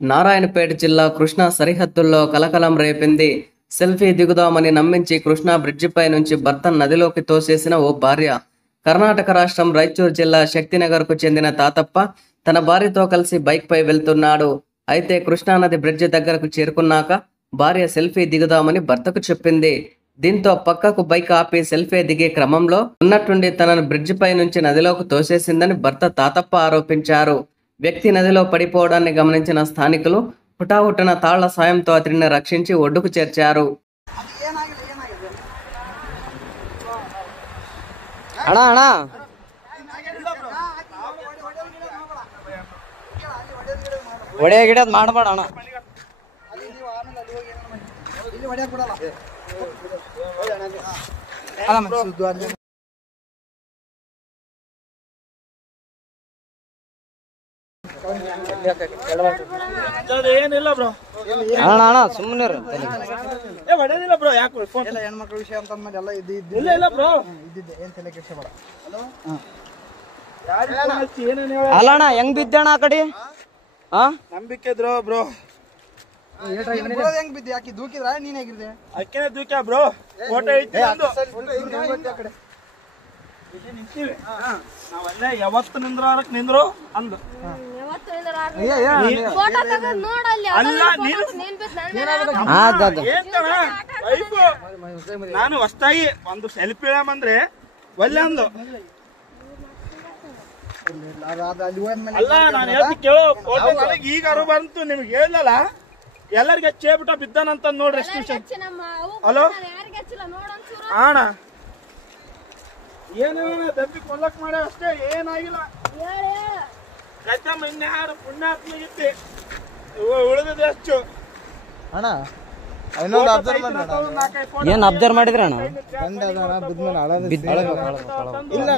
నారాయణపేట జిల్లా కృష్ణా సరిహద్దుల్లో కలకలం రేపింది. సెల్ఫీ దిగుదామని నమ్మించి కృష్ణా బ్రిడ్జిపై నుంచి భర్తను నదిలోకి తోసేసిన ఓ భార్య. కర్ణాటక రాష్ట్రం రాయచూరు జిల్లా శక్తినగర్కు చెందిన తాతప్ప తన భార్యతో కలిసి బైక్పై వెళ్తున్నాడు. అయితే కృష్ణానది బ్రిడ్జి దగ్గరకు చేరుకున్నాక భార్య సెల్ఫీ దిగుదామని భర్తకు చెప్పింది. దీంతో పక్కకు బైక్ ఆపి సెల్ఫీ దిగే క్రమంలో ఉన్నట్టుండి తనను బ్రిడ్జిపై నుంచి నదిలోకి తోసేసిందని భర్త తాతప్ప ఆరోపించారు. వ్యక్తి నదిలో పడిపోవడాన్ని గమనించిన స్థానికులు హుటాహుటిన తాళ్ల సాయంతో అతడిని రక్షించి ఒడ్డుకు చేర్చారు. ಏನಿಲ್ಲ ಬ್ರೋ ಸುಮ್ಮನೆ ಹೊಡೆದಿಲ್ಲ ಬ್ರೋ. ಯಾಕೆ ಹೆಣ್ಮಕ್ಳ ವಿಷಯ ಅಂತ ಅಂದ್ಮೇಲೆ ಎಲ್ಲ ಇಲ್ಲ ಇಲ್ಲ ಬ್ರೋ ಇದ್ದಿದ್ದೆ ಏನ್ ತಲೆ ಕೆಡ್ಸಬೇಡ. ಅಲ್ಲ ಅಣ್ಣ ಹೆಂಗ್ ಬಿದ್ದಣ್ಣ ಆ ಕಡೆ ನಂಬಿಕೆ ಇದ್ರು ಬ್ರೋ. ಹೆಂಗ್ ಬಿದ್ದೆ? ಯಾಕೆ ದೂಕಿದ್ರ ನೀನ್ ಹೇಗಿದ್ದೆ? ಅಕ್ಕೇನೆ ದೂಕ್ಯ ಬ್ರೋ. ಫೋಟೋ ಐತಿ ನಿಂತೀವಿ ನಾವಲ್ಲೇ ಯಾವತ್ತು ನಿಂದ್ರಕ್ ನಿಂದ್ರು ಅಂದು ಅಲ್ಲ ನಾನು ಹೊಸ್ತಾಗಿ ಒಂದು ಸೆಲ್ಫಿ ಇಳಮಂದ್ರೆ ಒಲ್ಲೆ ಅಂದು ಅಲ್ಲ ನಾನು ಹೇಳ್ತಿ ಕೇಳೋ ಫೋಟೋ ನನಗೆ ಈಗ ಅರು ಬಂತು ನಿಮ್ಗೆ ಹೇಳಲ್ಲ ಎಲ್ಲರಿಗೂ ಹಚ್ಚೇಬಿಟ್ಟ ಬಿದ್ದಾನಂತ ನೋಡ್ರಿ ಎಷ್ಟು ವಿಷಯ. ಹಲೋ ಅಣ್ಣ ಏನೇನ ದಬ್ಬಿ ಕೊಲ್ಲಕ್ ಮಾಡ ಅಷ್ಟೇ ಏನಾಗಿಲ್ಲ. ಕೈತಮ್ಮ ಇನ್ಯಾರು ಪುಣ್ಯಾತ್ಮಗಿತ್ತಿ ಉಳಿದ ಎಷ್ಟು ಅಣ್ಣ ಇನ್ನೊಂದು ಏನ್ ಅಬ್ಸರ್ವ್ ಮಾಡಿದ್ರ ಅಣ್ಣ? ಇಲ್ಲ